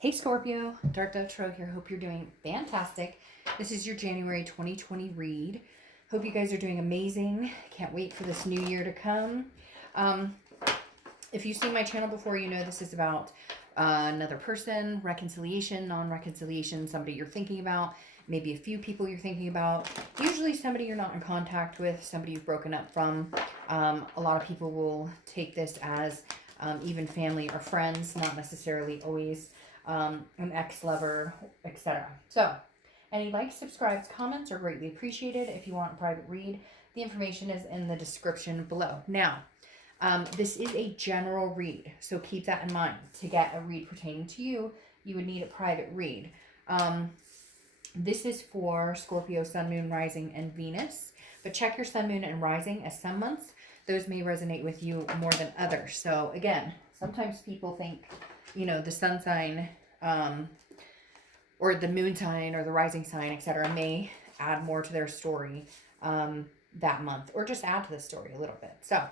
Hey Scorpio, Dark Dove Tarot here. Hope you're doing fantastic. This is your January 2020 read. Hope you guys are doing amazing. Can't wait for this new year to come. Um, if you've seen my channel before, you know this is about another person, reconciliation, non-reconciliation, somebody you're thinking about, maybe a few people you're thinking about, usually somebody you're not in contact with, somebody you've broken up from. A lot of people will take this as even family or friends, not necessarily always an ex-lover, etc. So, any likes, subscribes, comments are greatly appreciated. If you want a private read, the information is in the description below. Now, this is a general read, so keep that in mind. To get a read pertaining to you, you would need a private read. This is for Scorpio, Sun, Moon, Rising, and Venus. But check your Sun, Moon, and Rising, as some months, those may resonate with you more than others. So again, sometimes people think, you know, the sun sign or the moon sign or the rising sign, etc., may add more to their story that month, or just add to the story a little bit. So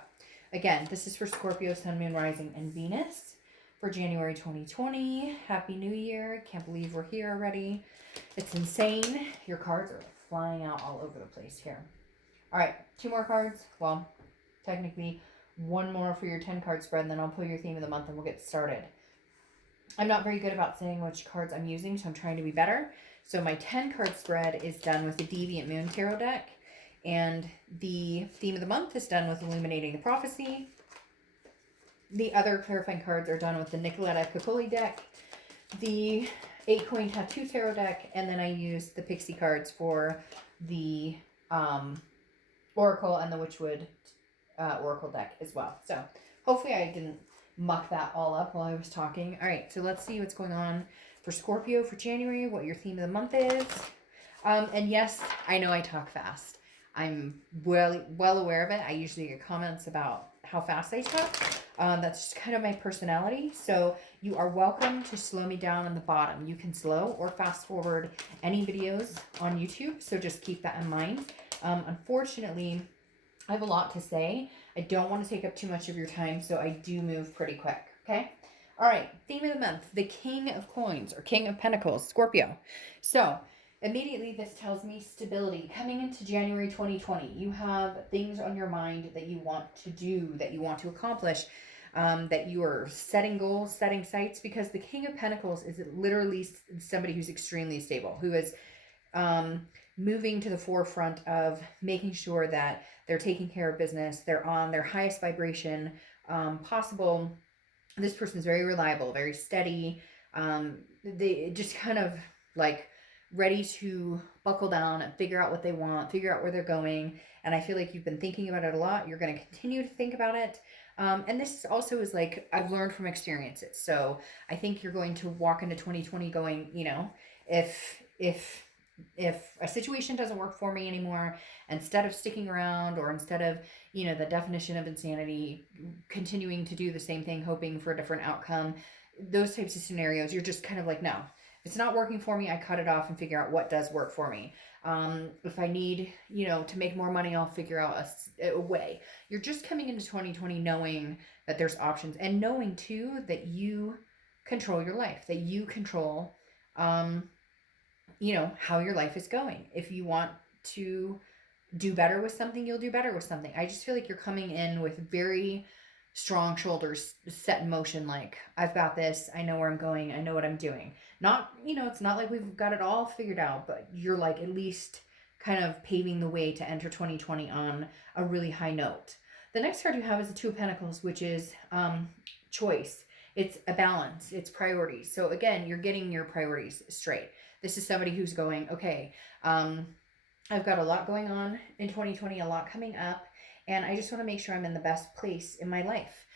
again, this is for Scorpio, Sun, Moon, Rising, and Venus for January 2020. Happy New Year. Can't believe we're here already. It's insane. Your cards are flying out all over the place here. All right, 2 more cards. Well, technically 1 more for your 10 card spread, and then I'll pull your theme of the month and we'll get started. I'm not very good about saying which cards I'm using, so I'm trying to be better. So my 10 card spread is done with the Deviant Moon Tarot deck, and the theme of the month is done with Illuminating the Prophecy. The other clarifying cards are done with the Nicoletta Piccoli deck, the 8 Coin Tattoo Tarot deck, and then I use the Pixie cards for the Oracle and the Witchwood Oracle deck as well. So hopefully I didn't muck that all up while I was talking. All right, so let's see what's going on for Scorpio for January, what your theme of the month is. And yes, I know I talk fast. I'm well aware of it. I usually get comments about how fast I talk. That's just kind of my personality. So you are welcome to slow me down on the bottom. You can slow or fast forward any videos on YouTube, so just keep that in mind. Unfortunately, I have a lot to say. I don't want to take up too much of your time, so I do move pretty quick, okay? All right, theme of the month, the King of Coins, or King of Pentacles, Scorpio. So immediately this tells me stability. Coming into January 2020, you have things on your mind that you want to do, that you want to accomplish, that you are setting goals, setting sights, because the King of Pentacles is literally somebody who's extremely stable, who is moving to the forefront of making sure that they're taking care of business, they're on their highest vibration possible. This person is very reliable, very steady. They just kind of like ready to buckle down and figure out what they want, figure out where they're going. And I feel like you've been thinking about it a lot. You're going to continue to think about it. And this also is like, I've learned from experiences. So I think you're going to walk into 2020 going, you know, if a situation doesn't work for me anymore, instead of sticking around, or instead of, you know, the definition of insanity, continuing to do the same thing, hoping for a different outcome, those types of scenarios, you're just kind of like, no, if it's not working for me, I cut it off and figure out what does work for me. If I need, you know, to make more money, I'll figure out a way. You're just coming into 2020 knowing that there's options, and knowing too that you control your life, that you control you know, how your life is going. If you want to do better with something, you'll do better with something. I just feel like you're coming in with very strong shoulders set in motion, like, I've got this, I know where I'm going, I know what I'm doing. Not, you know, it's not like we've got it all figured out, but you're like at least kind of paving the way to enter 2020 on a really high note. The next card you have is the Two of Pentacles, which is choice. It's a balance, it's priorities. So again, you're getting your priorities straight. This is somebody who's going, okay, I've got a lot going on in 2020, a lot coming up, and I just want to make sure I'm in the best place in my life.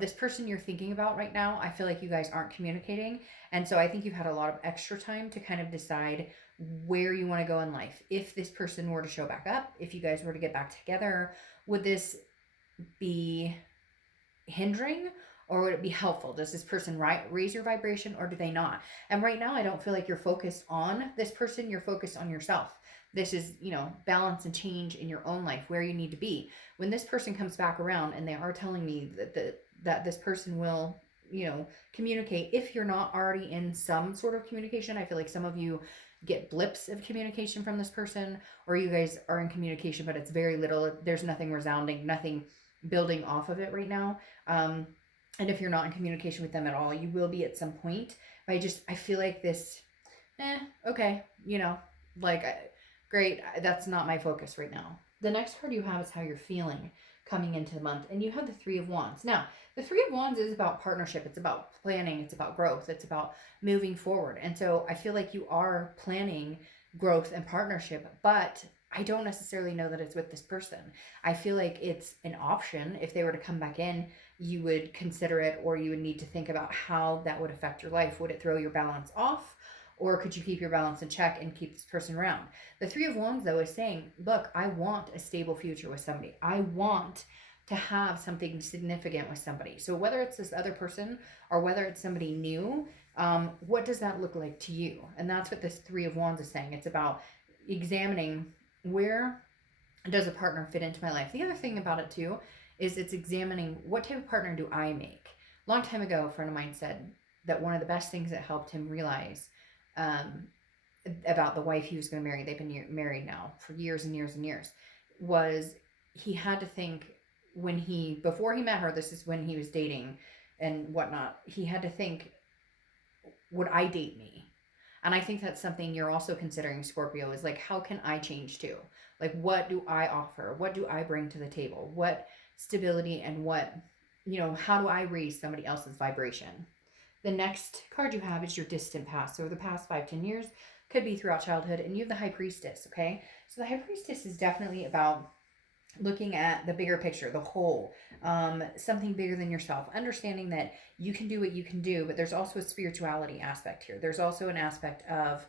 This person you're thinking about right now, I feel like you guys aren't communicating, and so I think you've had a lot of extra time to kind of decide where you want to go in life. If this person were to show back up, if you guys were to get back together, would this be hindering, or would it be helpful? Does this person raise your vibration, or do they not? And right now, I don't feel like you're focused on this person. You're focused on yourself. This is, you know, balance and change in your own life, where you need to be. When this person comes back around, and they are telling me that this person will communicate. If you're not already in some sort of communication, I feel like some of you get blips of communication from this person, or you guys are in communication, but it's very little. There's nothing resounding, nothing building off of it right now. And if you're not in communication with them at all, you will be at some point. But I feel like this, okay, like, great. That's not my focus right now. The next card you have is how you're feeling coming into the month, and you have the Three of Wands. Now, the Three of Wands is about partnership. It's about planning. It's about growth. It's about moving forward. And so I feel like you are planning growth and partnership, but I don't necessarily know that it's with this person. I feel like it's an option. If they were to come back in, you would consider it, or you would need to think about how that would affect your life. Would it throw your balance off? Or could you keep your balance in check and keep this person around? The Three of Wands, though, is saying, look, I want a stable future with somebody. I want to have something significant with somebody. So whether it's this other person or whether it's somebody new, what does that look like to you? And that's what this Three of Wands is saying. It's about examining, where does a partner fit into my life? The other thing about it, too, is it's examining, what type of partner do I make? A long time ago, a friend of mine said that one of the best things that helped him realize about the wife he was going to marry, they've been married now for years and years and years, was he had to think, before he met her, this is when he was dating and whatnot, he had to think, would I date me? And I think that's something you're also considering, Scorpio, is like, how can I change too? Like, what do I offer? What do I bring to the table? What stability and what, how do I raise somebody else's vibration? The next card you have is your distant past. So the past 5-10 years, could be throughout childhood, and you have the High Priestess, okay? So the High Priestess is definitely about looking at the bigger picture, the whole, something bigger than yourself, understanding that you can do what you can do, but there's also a spirituality aspect here. There's also an aspect of,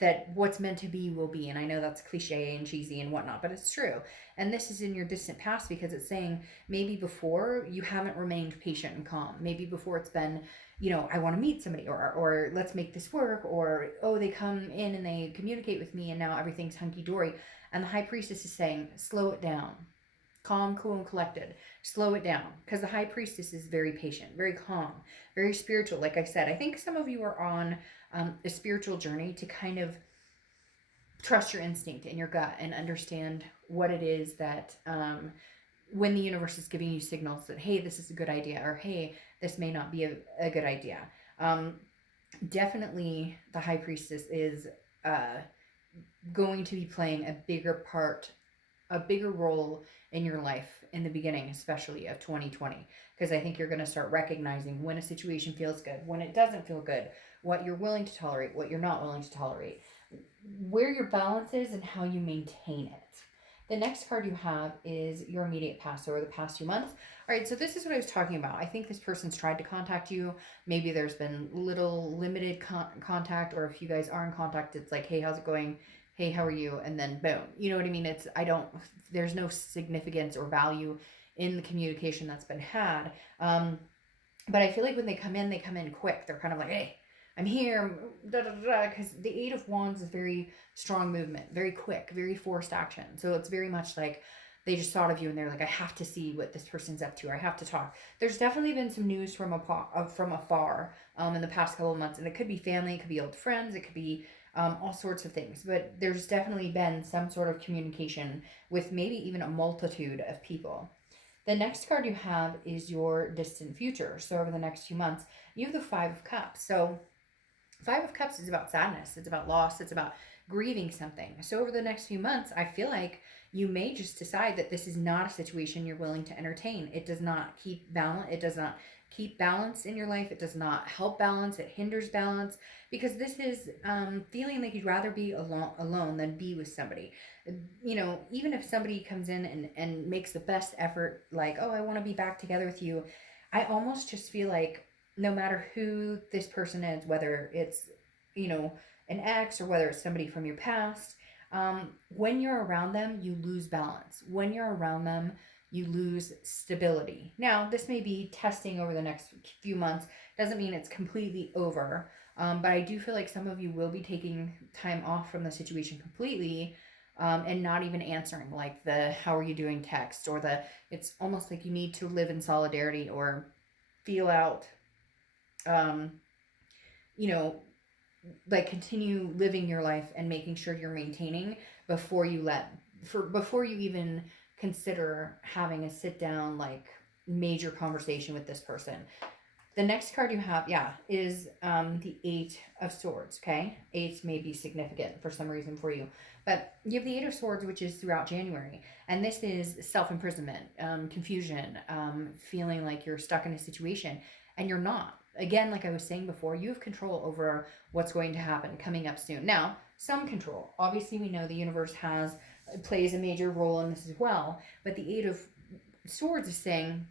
that what's meant to be will be. And I know that's cliche and cheesy and whatnot, but it's true. And this is in your distant past because it's saying maybe before you haven't remained patient and calm. Maybe before it's been, I want to meet somebody, or let's make this work, or, oh, they come in and they communicate with me and now everything's hunky-dory. And the High Priestess is saying, slow it down. Calm, cool, and collected. Slow it down. Because the High Priestess is very patient, very calm, very spiritual. Like I said, I think some of you are on a spiritual journey to kind of trust your instinct and your gut and understand what it is that when the universe is giving you signals that, hey, this is a good idea, or hey, this may not be a good idea. Definitely the High Priestess is going to be playing a bigger role in your life in the beginning, especially of 2020, because I think you're going to start recognizing when a situation feels good, when it doesn't feel good, what you're willing to tolerate, what you're not willing to tolerate, where your balance is, and how you maintain it. The next card you have is your immediate past, or the past few months. All right, so this is what I was talking about. I think this person's tried to contact you. Maybe there's been limited contact, or if you guys are in contact, it's like, hey, how's it going? Hey, how are you? And then boom. You know what I mean? There's no significance or value in the communication that's been had. But I feel like when they come in quick. They're kind of like, hey, I'm here, because the Eight of Wands is very strong movement, very quick, very forced action. So it's very much like they just thought of you and they're like, I have to see what this person's up to. I have to talk. There's definitely been some news from afar in the past couple of months, and it could be family, it could be old friends, it could be all sorts of things. But there's definitely been some sort of communication with maybe even a multitude of people. The next card you have is your distant future. So over the next few months, you have the Five of Cups. So Five of Cups is about sadness. It's about loss. It's about grieving something. So over the next few months, I feel like you may just decide that this is not a situation you're willing to entertain. It does not keep balance. It does not keep balance in your life. It does not help balance. It hinders balance, because this is feeling like you'd rather be alone than be with somebody. Even if somebody comes in and makes the best effort, like, oh, I want to be back together with you, I almost just feel like no matter who this person is, whether it's, an ex or whether it's somebody from your past, when you're around them, you lose balance. When you're around them, you lose stability. Now, this may be testing over the next few months. Doesn't mean it's completely over. But I do feel like some of you will be taking time off from the situation completely, and not even answering like the how are you doing text, or the it's almost like you need to live in solidarity or feel out, um, you know, like continue living your life and making sure you're maintaining before you before you even consider having a sit down like major conversation with this person. The next card you have, yeah, is the Eight of Swords, okay? Eights may be significant for some reason for you. But you have the Eight of Swords, which is throughout January. And this is self-imprisonment, confusion, feeling like you're stuck in a situation. And you're not. Again, like I was saying before, you have control over what's going to happen coming up soon. Now, some control. Obviously, we know the universe plays a major role in this as well. But the Eight of Swords is saying,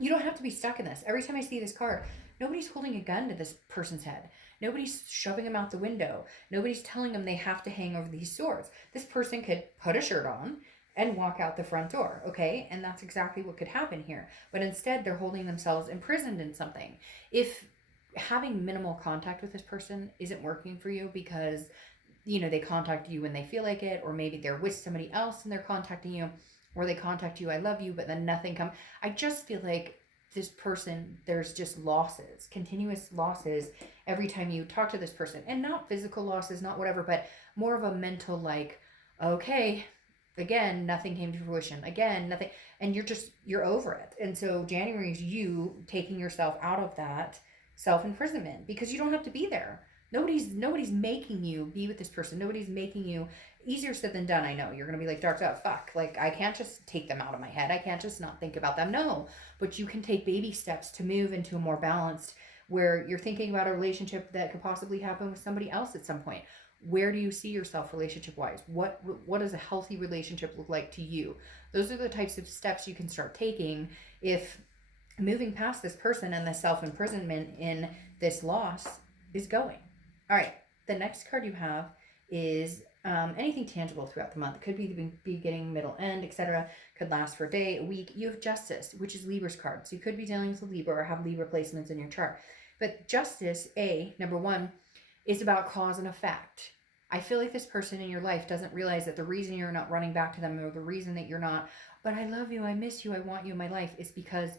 you don't have to be stuck in this. Every time I see this card, nobody's holding a gun to this person's head. Nobody's shoving them out the window. Nobody's telling them they have to hang over these swords. This person could put a shirt on and walk out the front door, okay? And that's exactly what could happen here. But instead, they're holding themselves imprisoned in something. If having minimal contact with this person isn't working for you because, you know, they contact you when they feel like it, or maybe they're with somebody else and they're contacting you, or they contact you, I love you, but then nothing comes. I just feel like this person, there's just losses, continuous losses every time you talk to this person. And not physical losses, not whatever, but more of a mental like, okay, again, nothing came to fruition. Again, nothing. And you're over it. And so January is you taking yourself out of that self-imprisonment because you don't have to be there. Nobody's making you be with this person. Nobody's making you. Easier said than done, I know. You're going to be like, dark out, fuck. Like, I can't just take them out of my head. I can't just not think about them. No. But you can take baby steps to move into a more balanced, where you're thinking about a relationship that could possibly happen with somebody else at some point. Where do you see yourself relationship-wise? What does a healthy relationship look like to you? Those are the types of steps you can start taking if moving past this person and the self-imprisonment in this loss is going. All right. The next card you have is anything tangible throughout the month. It could be the beginning, middle, end, etc. Could last for a day, a week. You have Justice, which is Libra's card. So you could be dealing with a Libra or have Libra placements in your chart. But Justice, number one, is about cause and effect. I feel like this person in your life doesn't realize that the reason you're not running back to them, or the reason that you're not, but I love you, I miss you, I want you in my life, is because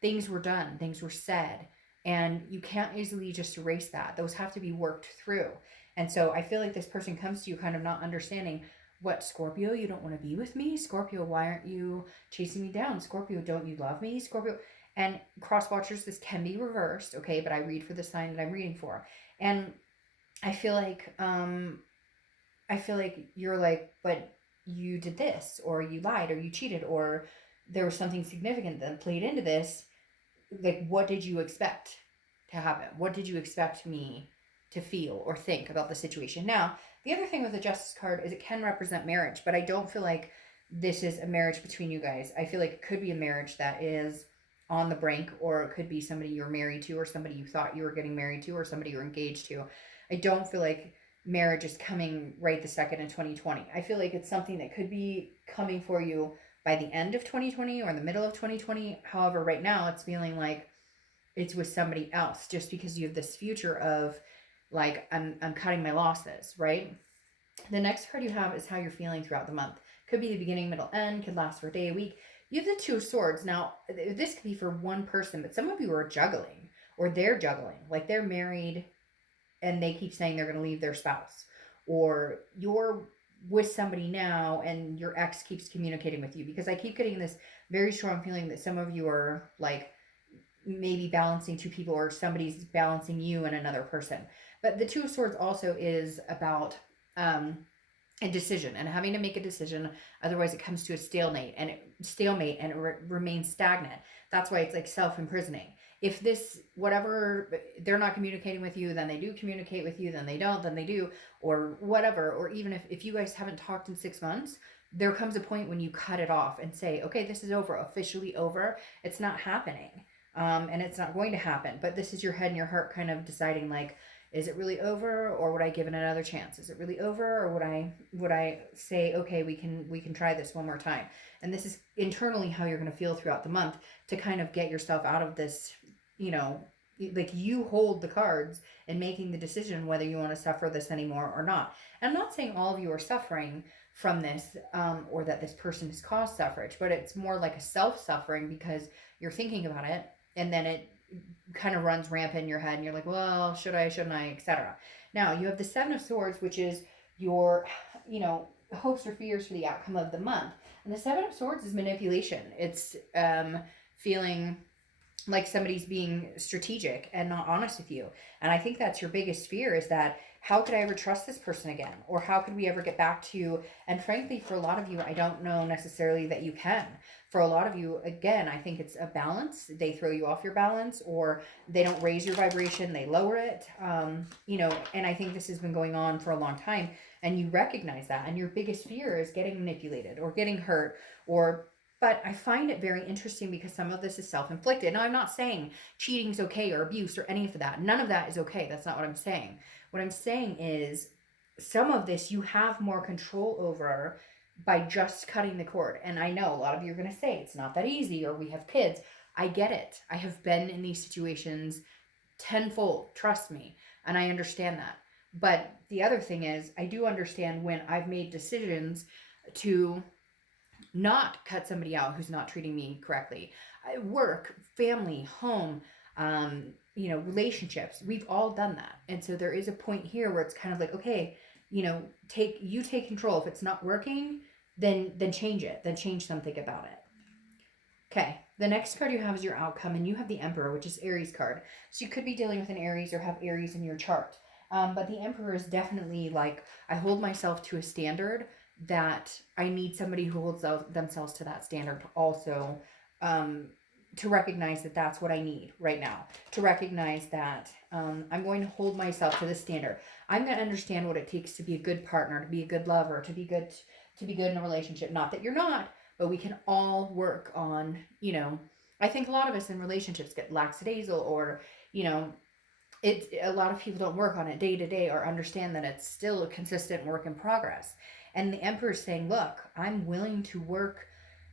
things were done, things were said, and you can't easily just erase that. Those have to be worked through. And so I feel like this person comes to you kind of not understanding, what, Scorpio, you don't want to be with me? Scorpio, why aren't you chasing me down? Scorpio, don't you love me? Scorpio. And cross watchers, this can be reversed, okay? But I read for the sign that I'm reading for. And I feel like you're like, but you did this, or you lied, or you cheated, or there was something significant that played into this. Like, what did you expect to happen? What did you expect me to feel or think about the situation? Now, the other thing with the Justice card is it can represent marriage, but I don't feel like this is a marriage between you guys. I feel like it could be a marriage that is on the brink, or it could be somebody you're married to, or somebody you thought you were getting married to, or somebody you're engaged to. I don't feel like marriage is coming right the second in 2020. I feel like it's something that could be coming for you by the end of 2020 or in the middle of 2020. However, right now it's feeling like it's with somebody else, just because you have this future of like, I'm cutting my losses, right? The next card you have is how you're feeling throughout the month. Could be the beginning, middle, end, could last for a day, a week. You have the Two of Swords. Now, this could be for one person, but some of you are juggling, or they're juggling. Like, they're married and they keep saying they're going to leave their spouse, or you're with somebody now and your ex keeps communicating with you, because I keep getting this very strong feeling that some of you are like maybe balancing two people, or somebody's balancing you and another person. But the Two of Swords also is about a decision, and having to make a decision. Otherwise it comes to a stalemate, and it remains stagnant. That's why it's like self-imprisoning. If this, whatever, they're not communicating with you, then they do communicate with you, then they don't, then they do, or whatever. Or even if you guys haven't talked in 6 months, there comes a point when you cut it off and say, okay, this is over, officially over. It's not happening. And it's not going to happen. But this is your head and your heart kind of deciding, like, is it really over, or would I give it another chance? Is it really over, or would I say, okay, we can try this one more time? And this is internally how you're going to feel throughout the month, to kind of get yourself out of this, like you hold the cards in making the decision whether you want to suffer this anymore or not. And I'm not saying all of you are suffering from this, or that this person has caused suffrage, but it's more like a self-suffering because you're thinking about it, and then it kind of runs rampant in your head, and you're like, well, should I, shouldn't I, etc. Now you have the Seven of Swords, which is your, hopes or fears for the outcome of the month. And the Seven of Swords is manipulation. It's feeling like somebody's being strategic and not honest with you. And I think that's your biggest fear, is that how could I ever trust this person again? Or how could we ever get back to, and frankly, for a lot of you, I don't know necessarily that you can. For a lot of you, again, I think it's a balance. They throw you off your balance, or they don't raise your vibration, they lower it. And I think this has been going on for a long time, and you recognize that. And your biggest fear is getting manipulated or getting hurt, but I find it very interesting because some of this is self-inflicted. Now, I'm not saying cheating is okay or abuse or any of that. None of that is okay. That's not what I'm saying. What I'm saying is some of this you have more control over by just cutting the cord. And I know a lot of you are going to say it's not that easy, or we have kids. I get it. I have been in these situations tenfold, trust me. And I understand that. But the other thing is, I do understand when I've made decisions to not cut somebody out who's not treating me correctly. Work, family, home, relationships. We've all done that. And so there is a point here where it's kind of like, okay, take control. If it's not working, then change it. Then change something about it. Okay. The next card you have is your outcome, and you have the Emperor, which is Aries card. So you could be dealing with an Aries or have Aries in your chart. But the Emperor is definitely like, I hold myself to a standard that I need somebody who holds themselves to that standard also, to recognize that that's what I need right now. To recognize that I'm going to hold myself to this standard. I'm going to understand what it takes to be a good partner, to be a good lover, to be good in a relationship. Not that you're not, but we can all work on, I think a lot of us in relationships get lackadaisical, or, a lot of people don't work on it day to day or understand that it's still a consistent work in progress. And the Emperor is saying, look, I'm willing to work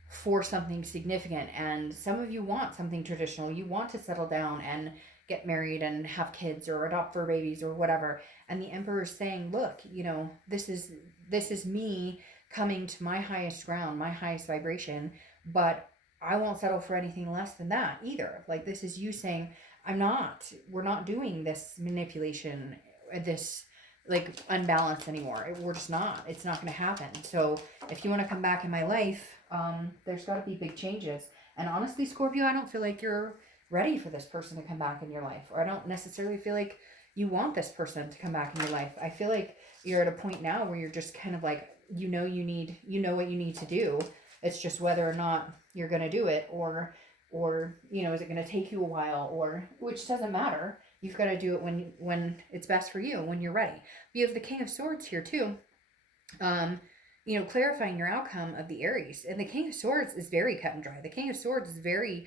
for something significant. And some of you want something traditional. You want to settle down and get married and have kids or adopt fur babies or whatever. And the Emperor is saying, look, this is me coming to my highest ground, my highest vibration, but I won't settle for anything less than that either. Like, this is you saying, we're not doing this manipulation, this like unbalanced anymore. We're just not. It's not going to happen. So if you want to come back in my life, there's got to be big changes. And honestly, Scorpio, I don't feel like you're ready for this person to come back in your life, or I don't necessarily feel like you want this person to come back in your life. I feel like you're at a point now where you're just kind of like, what you need to do. It's just whether or not you're going to do it, or is it going to take you a while, or which doesn't matter. You've got to do it when it's best for you, when you're ready. You have the King of Swords here too. Clarifying your outcome of the Aries. And the King of Swords is very cut and dry. The King of Swords is very,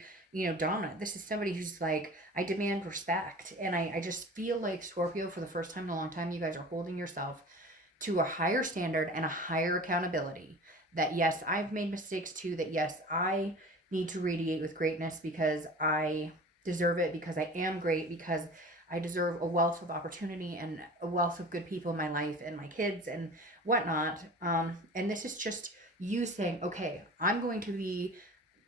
dominant. This is somebody who's like, I demand respect. And I just feel like, Scorpio, for the first time in a long time, you guys are holding yourself to a higher standard and a higher accountability. That yes, I've made mistakes too. That yes, I need to radiate with greatness because I deserve it, because I am great, because I deserve a wealth of opportunity and a wealth of good people in my life and my kids and whatnot. And this is just you saying, okay, I'm going to be,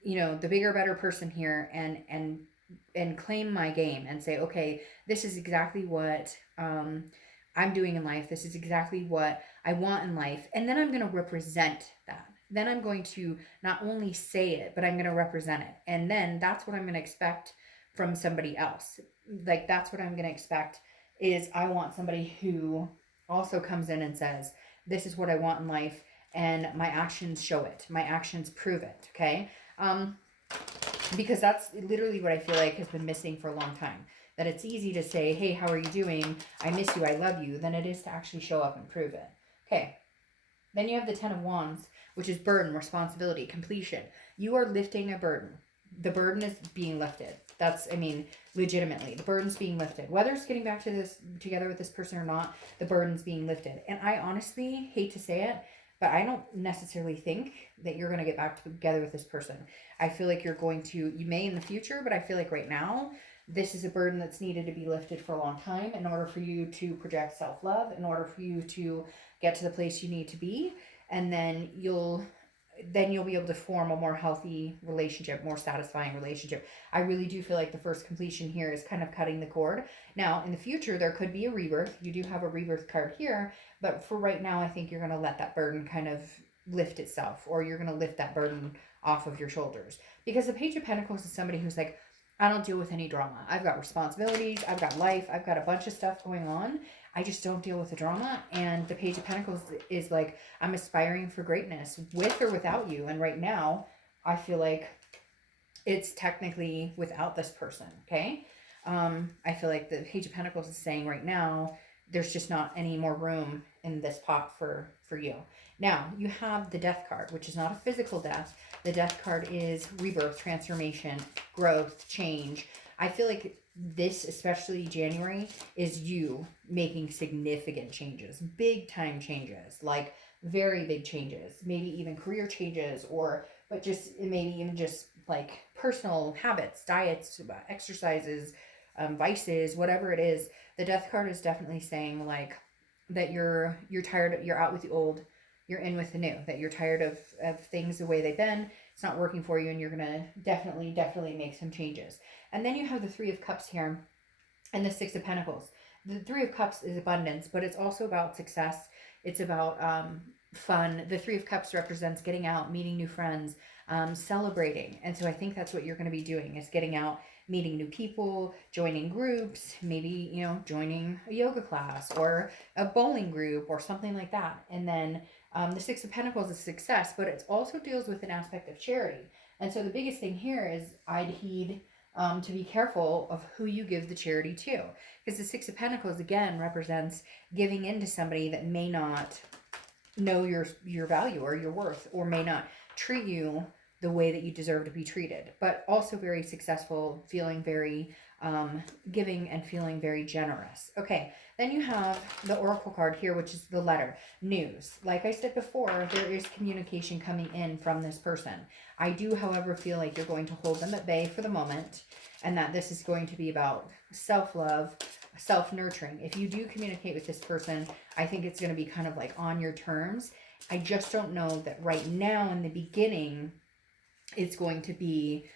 the bigger, better person here, and claim my game and say, okay, this is exactly what I'm doing in life. This is exactly what I want in life. And then I'm going to represent that. Then I'm going to not only say it, but I'm going to represent it. And then that's what I'm going to expect from somebody else. Like, that's what I'm going to expect is I want somebody who also comes in and says, this is what I want in life, and my actions show it. My actions prove it. Okay. Because that's literally what I feel like has been missing for a long time. That it's easy to say, hey, how are you doing? I miss you. I love you. Than it is to actually show up and prove it. Okay. Then you have the Ten of Wands, which is burden, responsibility, completion. You are lifting a burden. The burden is being lifted. Legitimately, the burden's being lifted. Whether it's getting back together with this person or not, the burden's being lifted. And I honestly hate to say it, but I don't necessarily think that you're going to get back together with this person. I feel like you may in the future, but I feel like right now, This is a burden that's needed to be lifted for a long time in order for you to project self-love, in order for you to get to the place you need to be. And then you'll be able to form a more healthy relationship, more satisfying relationship. I really do feel like the first completion here is kind of cutting the cord. Now, in the future, there could be a rebirth. You do have a rebirth card here, but for right now, I think you're going to let that burden kind of lift itself, or you're going to lift that burden off of your shoulders. Because the Page of Pentacles is somebody who's like, I don't deal with any drama. I've got responsibilities. I've got life. I've got a bunch of stuff going on. I just don't deal with the drama. And the Page of Pentacles is like, I'm aspiring for greatness with or without you. And right now, I feel like it's technically without this person. Okay. I feel like the Page of Pentacles is saying right now, there's just not any more room in this pot for you. Now, you have the Death card, which is not a physical death. The Death card is rebirth, transformation, growth, change. I feel like this, especially January, is you making significant changes, big time changes, like very big changes, maybe even career changes, but just maybe even just like personal habits, diets, exercises, vices, whatever it is. The Death card is definitely saying like that you're tired, you're out with the old, you're in with the new, that you're tired of things the way they've been. It's not working for you, and you're going to definitely make some changes. And then you have the Three of Cups here and the Six of Pentacles. The Three of Cups is abundance, but it's also about success. It's about fun. The Three of Cups represents getting out, meeting new friends, celebrating. And so I think that's what you're going to be doing, is getting out, meeting new people, joining groups, maybe, joining a yoga class or a bowling group or something like that. And then the Six of Pentacles is success, but it also deals with an aspect of charity. And so the biggest thing here is I'd heed to be careful of who you give the charity to. Because the Six of Pentacles, again, represents giving in to somebody that may not know your value or your worth, or may not treat you the way that you deserve to be treated, but also very successful, feeling very giving and feeling very generous. Okay, then you have the Oracle card here, which is the letter, news. Like I said before, there is communication coming in from this person. I do, however, feel like you're going to hold them at bay for the moment, and that this is going to be about self-love, self-nurturing. If you do communicate with this person, I think it's going to be kind of like on your terms. I just don't know that right now in the beginning it's going to be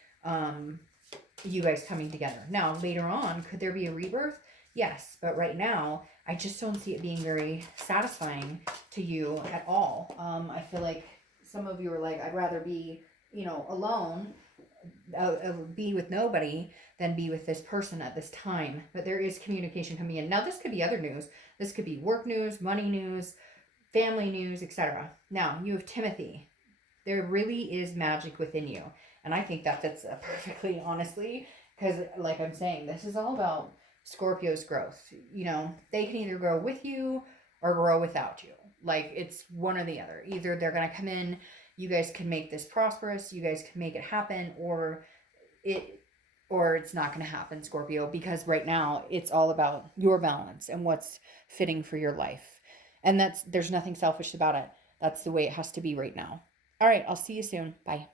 you guys coming together. Now, later on, could there be a rebirth? Yes, but right now, I just don't see it being very satisfying to you at all. I feel like some of you are like, I'd rather be, alone, be with nobody than be with this person at this time. But there is communication coming in. Now, this could be other news. This could be work news, money news, family news, etc. Now, you have Timothy. There really is magic within you. And I think that fits perfectly, honestly, because like I'm saying, this is all about Scorpio's growth. They can either grow with you or grow without you. Like, it's one or the other. Either they're going to come in, you guys can make this prosperous, you guys can make it happen, or it's not going to happen, Scorpio, because right now it's all about your balance and what's fitting for your life. And there's nothing selfish about it. That's the way it has to be right now. All right, I'll see you soon. Bye.